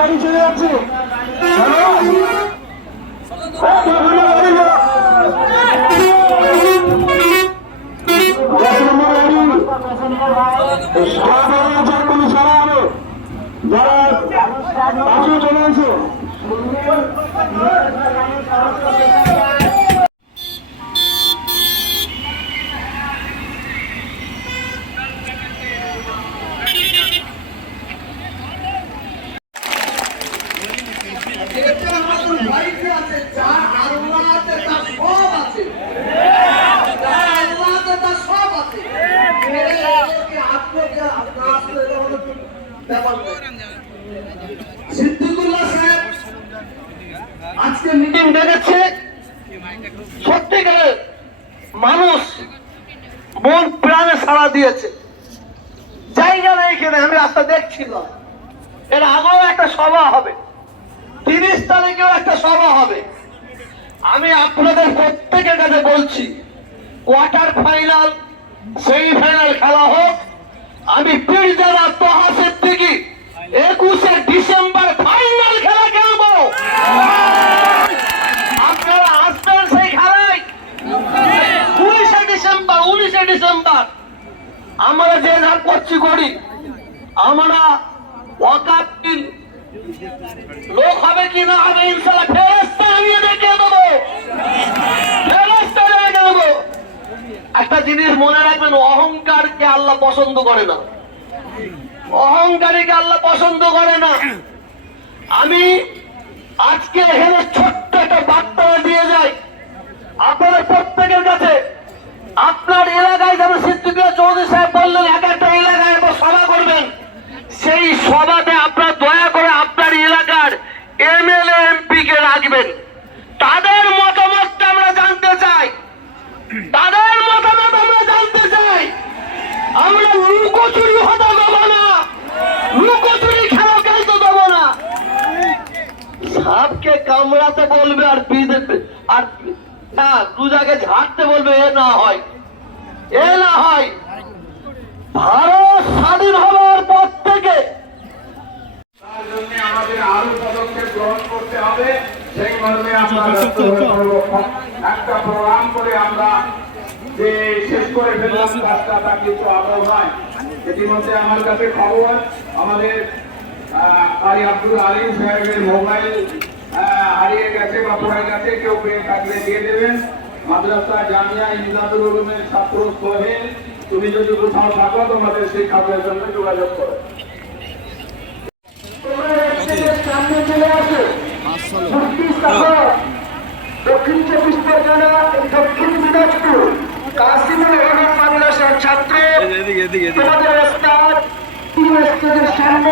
গাড়ি চলে যাচ্ছে। যারা চলে আসে সিদ্দিকুল্লাহ সাহেব আজকে মিটিং ডেকেছে। সত্যিকারের মানুষ মন প্রাণে সাড়া দিয়েছে। জায়গা নেই এখানে, আমি রাস্তা দেখছিলাম। এর আগেও একটা সভা হবে, 30 তারিখেও একটা সভা হবে। আমি আপনাদের প্রত্যেকের কাছে বলছি, কোয়ার্টার ফাইনাল সেমিফাইনাল খেলা হোক, আমি পীরজাদা তোহা সিদ্দিকী 21শে ডিসেম্বর ফাইনাল খেলা খেলবো। আপনারা আসবেন সেই খেলায়। 19শে ডিসেম্বর আমরা যে যা করছি করি, আমরা ওয়াকাফের লোক হবে কি না হবে ইনশাআল্লাহ ফেরেশতা আমি দেখে দেবো, ফেরেশতা দেখে দেবো। একটা জিনিস মনে রাখবেন, অহংকারকে আল্লাহ পছন্দ করে না, অহংকারীকে আল্লাহ পছন্দ করে না। আমি আজকে এখানে ছোট্ট একটা বার্তা দিয়ে যাই আপনাদের প্রত্যেকের কাছে। আপনার এলাকায় যেন সিদ্দিকুল্লাহ চৌধুরী সাহেব বললেন এক একটা এলাকায় সভা করবেন, সেই সভাতে আপনার দয়া করে আপনার এলাকার এমএলএ এমপি কে রাখবেন। তাদের মতামতটা আমরা জানতে চাই, তাদের মতামত আমরা জানতে চাই। আমরা লুকোচুরি হতে দেবো না, লুকোচুরি খেলা খেলতে দেবো না। সাপকে কামড়াতে বলবে আর আর না রোজাকে ঝাড়তে বলবে, এ না হয়, এ না হয়। ভারত স্বাধীন হওয়ার পর থেকে তার জন্য আমাদের আরো পদক্ষেপ গ্রহণ করতে হবে। সেই মর্মে আমরা একটা প্রোগ্রাম করে আমরা যে শেষ করে ফেললাম কাজটা, তা কিন্তু আদৌ নয়। ইতিমধ্যে আমার কাছে খবর, আমাদের কারি আব্দুল আলিম সাহেবের মোবাইল হারিয়ে গেছে বা পড়ে গেছে, কেউ পেয়ে থাকলে দিয়ে দেবেন। মাদ্রাসা জামিয়া ইমদাদুল উলুমের ছাত্র সোহেল, তুমি যদি কোথাও থাকো তোমাদের সেই খাতের জন্য যোগাযোগ করো। সামনে চলে আসে দক্ষিণ 24 পরগনা, দক্ষিণ দিনাজপুর কাসিমুল রহমান মাদ্রাসার ছাত্র। তোমাদের ওস্তাদ 3 স্টেজের সামনে